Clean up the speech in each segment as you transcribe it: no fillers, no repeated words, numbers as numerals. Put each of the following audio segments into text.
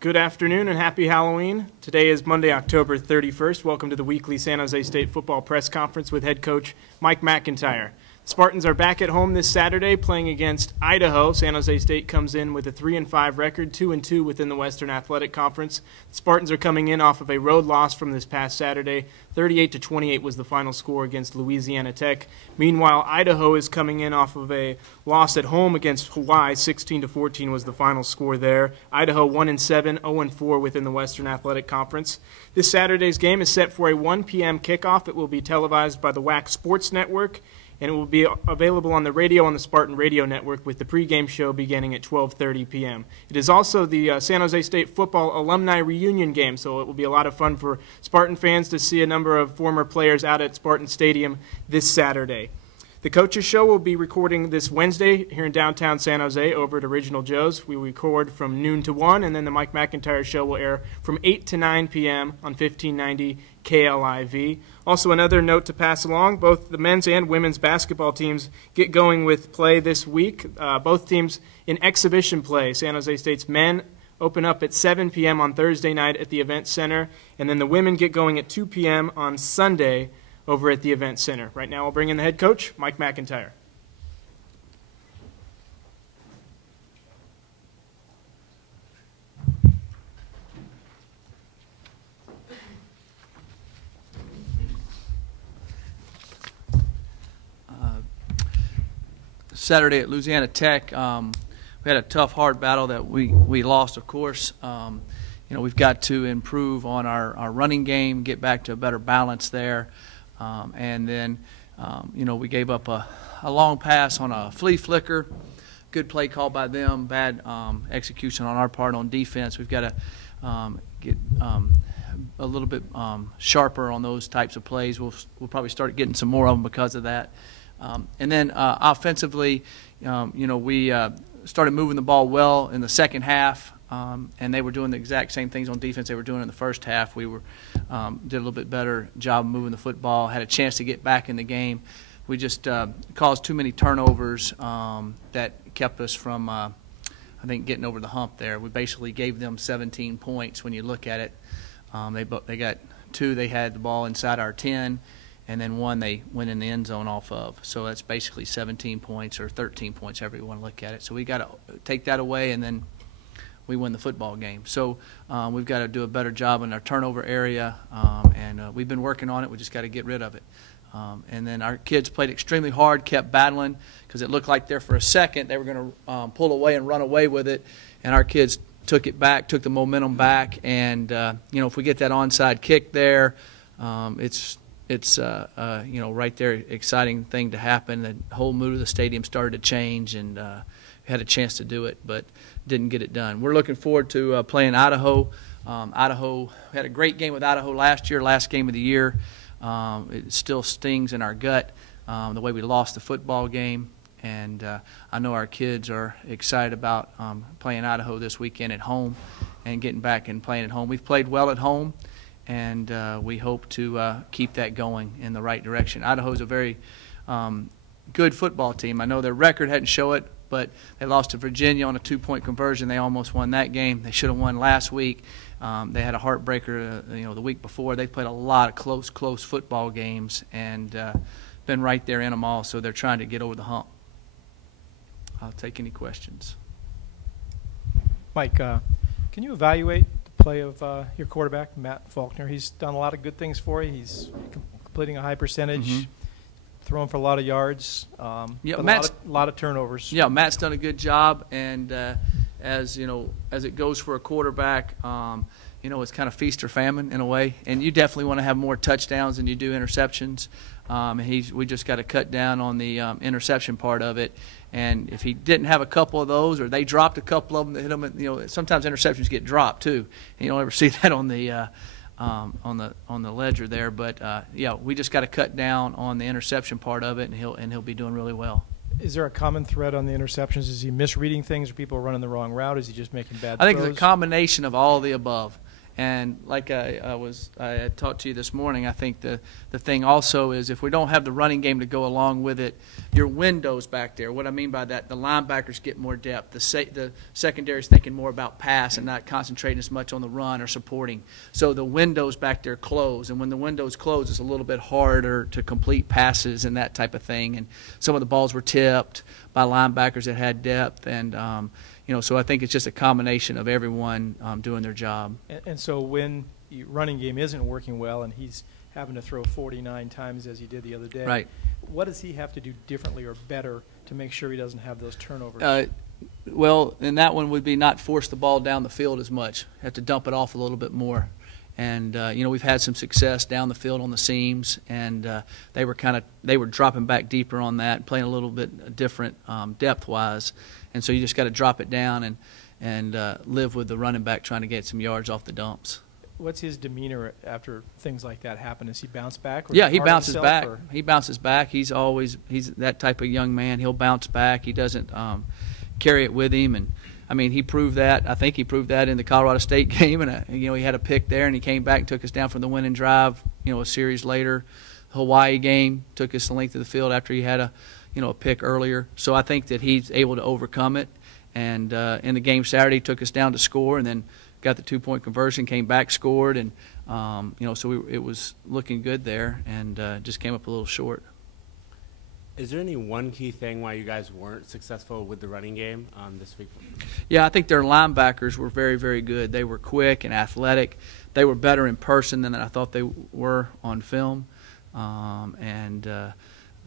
Good afternoon and happy Halloween. Today is Monday, October 31st. Welcome to the weekly San Jose State football press conference with head coach Mike MacIntyre. The Spartans are back at home this Saturday playing against Idaho. San Jose State comes in with a 3-5 record, 2-2 within the Western Athletic Conference. The Spartans are coming in off of a road loss from this past Saturday. 38-28 was the final score against Louisiana Tech. Meanwhile, Idaho is coming in off of a loss at home against Hawaii. 16-14 was the final score there. Idaho 1-7, 0-4 within the Western Athletic Conference. This Saturday's game is set for a 1 p.m. kickoff. It will be televised by the WAC Sports Network, and it will be available on the radio on the Spartan Radio Network with the pregame show beginning at 12:30 p.m. It is also the San Jose State football alumni reunion game, so it will be a lot of fun for Spartan fans to see a number of former players out at Spartan Stadium this Saturday. The Coaches Show will be recording this Wednesday here in downtown San Jose over at Original Joe's. We record from noon to 1, and then the Mike MacIntyre Show will air from 8 to 9 p.m. on 1590 KLIV. Also, another note to pass along, both the men's and women's basketball teams get going with play this week. Both teams in exhibition play. San Jose State's men open up at 7 p.m. on Thursday night at the Event Center, and then the women get going at 2 p.m. on Sunday over at the Event Center. Right now I'll bring in the head coach, Mike MacIntyre. Saturday at Louisiana Tech, we had a tough, hard battle that we lost, of course. We've got to improve on our running game, get back to a better balance there. And then, we gave up a long pass on a flea flicker. Good play call by them, bad execution on our part on defense. We've got to get a little bit sharper on those types of plays. We'll probably start getting some more of them because of that. And then offensively, we started moving the ball well in the second half. And they were doing the exact same things on defense they were doing in the first half. We did a little bit better job of moving the football, had a chance to get back in the game. We just caused too many turnovers that kept us from, I think, getting over the hump there. We basically gave them 17 points when you look at it. They got 2, they had the ball inside our 10, and then 1 they went in the end zone off of. So that's basically 17 points or 13 points, however you want to look at it. So we got to take that away, and then we win the football game. So we've got to do a better job in our turnover area, and we've been working on it. We just got to get rid of it. And then our kids played extremely hard, kept battling, because it looked like there for a second they were going to pull away and run away with it, and our kids took it back, took the momentum back, and if we get that onside kick there, it's right there, exciting thing to happen. The whole mood of the stadium started to change, and we had a chance to do it, but didn't get it done. We're looking forward to playing Idaho. Idaho had a great game with Idaho last year, last game of the year. It still stings in our gut the way we lost the football game, and I know our kids are excited about playing Idaho this weekend at home and getting back and playing at home. We've played well at home, and we hope to keep that going in the right direction. Idaho's a very good football team. I know their record hadn't show it, but they lost to Virginia on a 2-point conversion. They almost won that game. They should have won last week. They had a heartbreaker, the week before. They played a lot of close football games and been right there in them all, so they're trying to get over the hump. I'll take any questions. Mike, can you evaluate the play of your quarterback, Matt Faulkner? He's done a lot of good things for you. He's completing a high percentage, throwing for a lot of yards, yeah, a lot of turnovers. Yeah, Matt's done a good job, and as it goes for a quarterback, it's kind of feast or famine in a way. And you definitely want to have more touchdowns than you do interceptions. We just got to cut down on the interception part of it. And if he didn't have a couple of those, or they dropped a couple of them that hit him, sometimes interceptions get dropped too. And you don't ever see that on the ledger there. But we just got to cut down on the interception part of it, and he'll be doing really well. Is there a common thread on the interceptions? Is he misreading things? Are people running the wrong route? Is he just making bad throws? I think it's a combination of all of the above. And like I had talked to you this morning, I think the thing also is if we don't have the running game to go along with it, your windows back there, what I mean by that, the linebackers get more depth. The secondary is thinking more about pass and not concentrating as much on the run or supporting. So the windows back there close, and when the windows close, it's a little bit harder to complete passes and that type of thing. And some of the balls were tipped by linebackers that had depth, and so I think it's just a combination of everyone doing their job. And so when your running game isn't working well and he's having to throw 49 times as he did the other day, right, what does he have to do differently or better to make sure he doesn't have those turnovers? Well, and that one would be not force the ball down the field as much. Have to dump it off a little bit more. And we've had some success down the field on the seams, and they were dropping back deeper on that, playing a little bit different depth-wise. And so you just got to drop it down and live with the running back trying to get some yards off the dumps. What's his demeanor after things like that happen? Does he bounce back? Or yeah, he bounces back. Or? He bounces back. He's that type of young man. He'll bounce back. He doesn't carry it with him. And I mean, he proved that. I think he proved that in the Colorado State game. And he had a pick there, and he came back and took us down for the winning drive. A series later, the Hawaii game took us the length of the field after he had a pick earlier. So I think that he's able to overcome it. And in the game Saturday, he took us down to score, and then got the 2-point conversion, came back, scored, and so it was looking good there, and just came up a little short. Is there any one key thing why you guys weren't successful with the running game this week? Yeah, I think their linebackers were very, very good. They were quick and athletic. They were better in person than I thought they were on film, and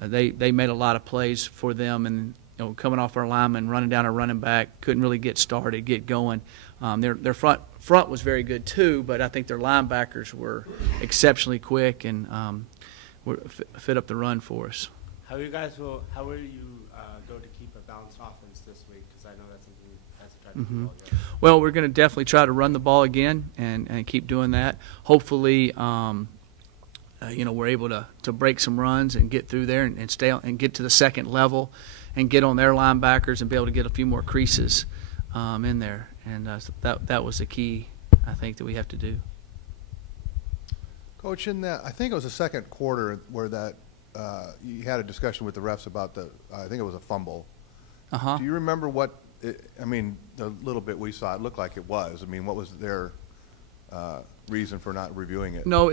they made a lot of plays for them. And coming off our linemen, running down our running back, couldn't really get started, get going. Their front was very good too, but I think their linebackers were exceptionally quick and fit up the run for us. How will you go to keep a balanced offense this week? Because I know that's something you guys have tried to do all year. Well, we're going to definitely try to run the ball again and keep doing that. Hopefully, we're able to break some runs and get through there and stay and get to the second level and get on their linebackers and be able to get a few more creases in there. And that was the key, I think, that we have to do. Coach, in that, I think it was the second quarter where that you had a discussion with the refs about I think it was a fumble. Uh-huh. Do you remember the little bit we saw, it looked like it was. I mean, what was their reason for not reviewing it? No,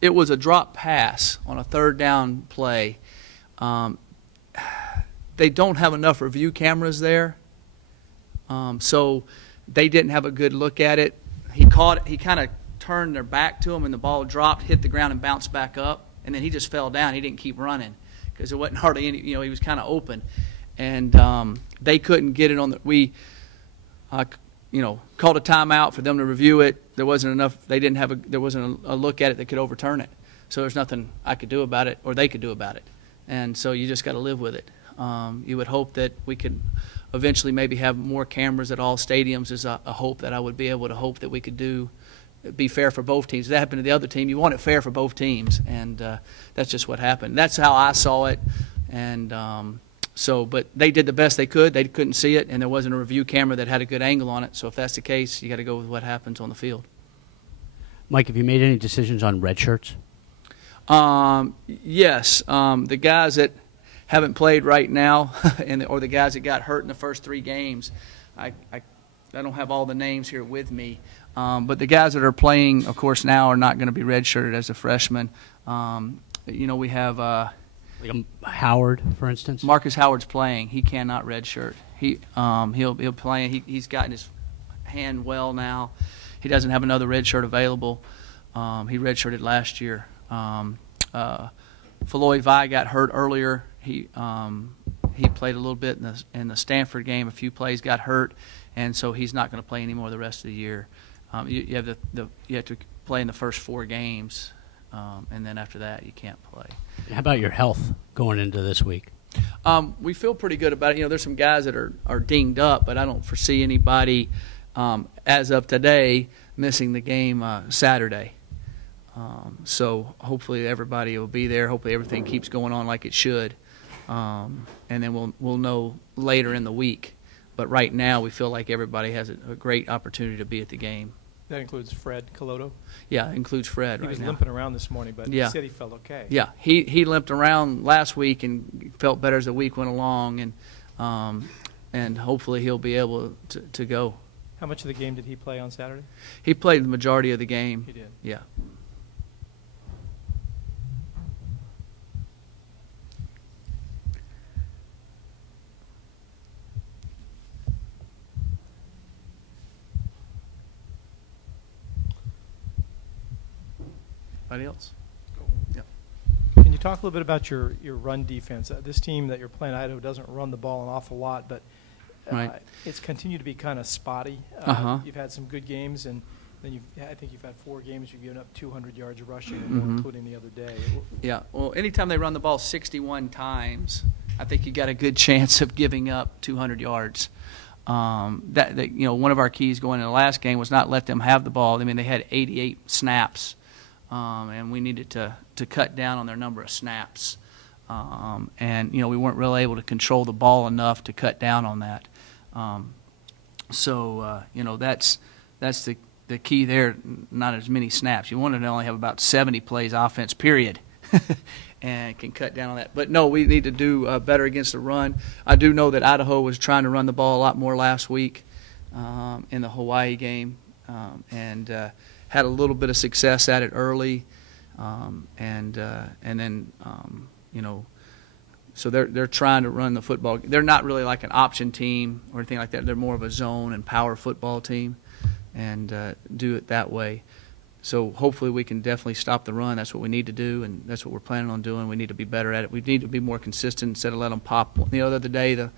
it was a drop pass on a third down play. They don't have enough review cameras there, so they didn't have a good look at it. He caught it. He kind of turned their back to him, and the ball dropped, hit the ground, and bounced back up. And then he just fell down. He didn't keep running because there wasn't hardly any. He was kind of open, and they couldn't get it on the. We, called a timeout for them to review it. There wasn't enough. They didn't have there wasn't a look at it that could overturn it. So there's nothing I could do about it, or they could do about it. And so you just got to live with it. You would hope that we could eventually maybe have more cameras at all stadiums. Is a hope that I would be able to hope that we could be fair for both teams. If that happened to the other team, you want it fair for both teams, and that's just what happened. That's how I saw it, and but they did the best they could. They couldn't see it, and there wasn't a review camera that had a good angle on it. So if that's the case, you got to go with what happens on the field. Mike, have you made any decisions on red shirts? Yes, the guys that haven't played right now, or the guys that got hurt in the first 3 games, I don't have all the names here with me. But the guys that are playing, of course, now are not going to be redshirted as a freshman. We have like Howard, for instance. Marcus Howard's playing. He cannot redshirt. He'll play. He's gotten his hand well now. He doesn't have another red shirt available. He redshirted last year. Floyd Vi got hurt earlier. He played a little bit in the Stanford game. A few plays, got hurt, and so he's not going to play anymore the rest of the year. You have to play in the first 4 games, and then after that you can't play. How about your health going into this week? We feel pretty good about it. There's some guys that are dinged up, but I don't foresee anybody as of today missing the game Saturday. So hopefully everybody will be there. Hopefully everything keeps going on like it should, and then we'll know later in the week. But right now we feel like everybody has a great opportunity to be at the game. That includes Fred Coloto. Yeah, it includes Fred He right was now. limping around this morning, but Yeah. he said he felt okay. Yeah, he limped around last week and felt better as the week went along, and hopefully he'll be able to go. How much of the game did he play on Saturday? He played the majority of the game. He did. Yeah. Anybody else? Yeah. Can you talk a little bit about your run defense? This team that you're playing, Idaho, doesn't run the ball an awful lot, but Right. it's continued to be kind of spotty. You've had some good games, and then I think you've had 4 games you've given up 200 yards rushing, including the other day. Yeah. Well, anytime they run the ball 61 times, I think you got a good chance of giving up 200 yards. One of our keys going into the last game was not let them have the ball. I mean, they had 88 snaps. And we needed to cut down on their number of snaps. And we weren't really able to control the ball enough to cut down on that. That's the key there, not as many snaps. You wanted to only have about 70 plays offense, period, and can cut down on that. But, no, we need to do better against the run. I do know that Idaho was trying to run the ball a lot more last week in the Hawaii game, and had a little bit of success at it early, and then so they're trying to run the football. They're not really like an option team or anything like that. They're more of a zone and power football team, and do it that way. So hopefully we can definitely stop the run. That's what we need to do, and that's what we're planning on doing. We need to be better at it. We need to be more consistent instead of let them pop. The other day, I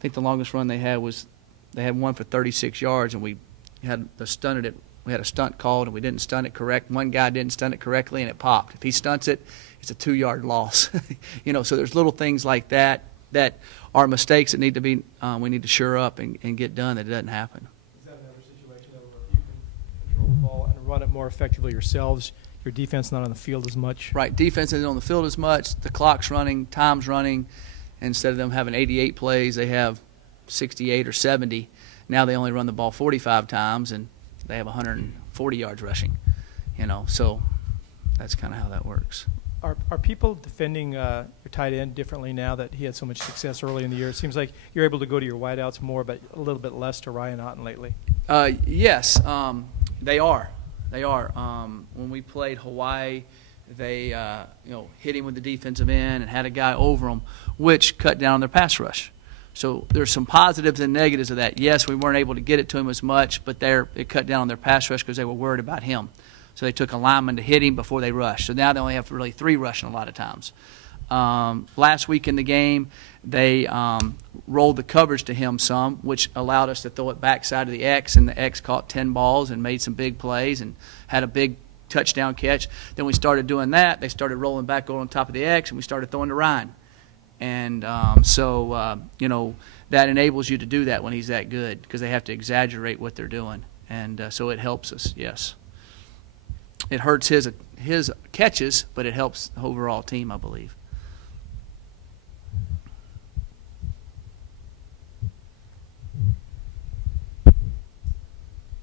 think the longest run they had was they had one for 36 yards, and we had stunted it. We had a stunt called, and we didn't stunt it correct. One guy didn't stunt it correctly, and it popped. If he stunts it, it's a 2-yard loss. So there's little things like that are mistakes that need to be we need to shore up and get done that it doesn't happen. Is that another situation where you can control the ball and run it more effectively yourselves? Your defense not on the field as much? Right. Defense isn't on the field as much. The clock's running, time's running. Instead of them having 88 plays, they have 68 or 70. Now they only run the ball 45 times, and they have 140 yards rushing, so that's kind of how that works. Are people defending your tight end differently now that he had so much success early in the year? It seems like you're able to go to your wideouts more, but a little bit less to Ryan Otten lately. Yes, they are. They are. When we played Hawaii, they hit him with the defensive end and had a guy over him, which cut down on their pass rush. So there's some positives and negatives of that. Yes, we weren't able to get it to him as much, but it cut down on their pass rush because they were worried about him. So they took a lineman to hit him before they rushed. So now they only have really 3 rushing a lot of times. Last week in the game, they rolled the coverage to him some, which allowed us to throw it backside of the X, and the X caught 10 balls and made some big plays and had a big touchdown catch. Then we started doing that. They started rolling back over on top of the X, and we started throwing to Ryan. And that enables you to do that when he's that good because they have to exaggerate what they're doing. And so it helps us, yes. It hurts his catches, but it helps the overall team, I believe.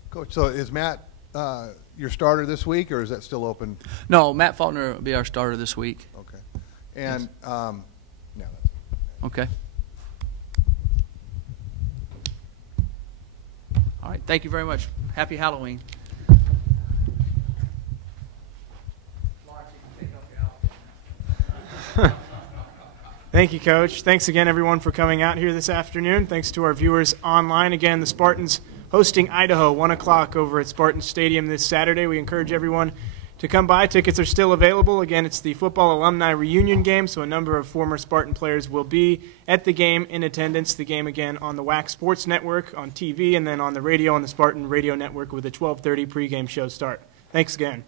Coach, so is Matt your starter this week, or is that still open? No, Matt Faulkner will be our starter this week. Okay. And Yes. that's okay. All right. Thank you very much. Happy Halloween. Thank you, Coach. Thanks again, everyone, for coming out here this afternoon. Thanks to our viewers online. Again, the Spartans hosting Idaho, 1 o'clock over at Spartan Stadium this Saturday. We encourage everyone to come by. Tickets are still available. Again, it's the football alumni reunion game, so a number of former Spartan players will be at the game in attendance. The game, again, on the WAC Sports Network on TV and then on the radio on the Spartan Radio Network with a 12:30 pregame show start. Thanks again.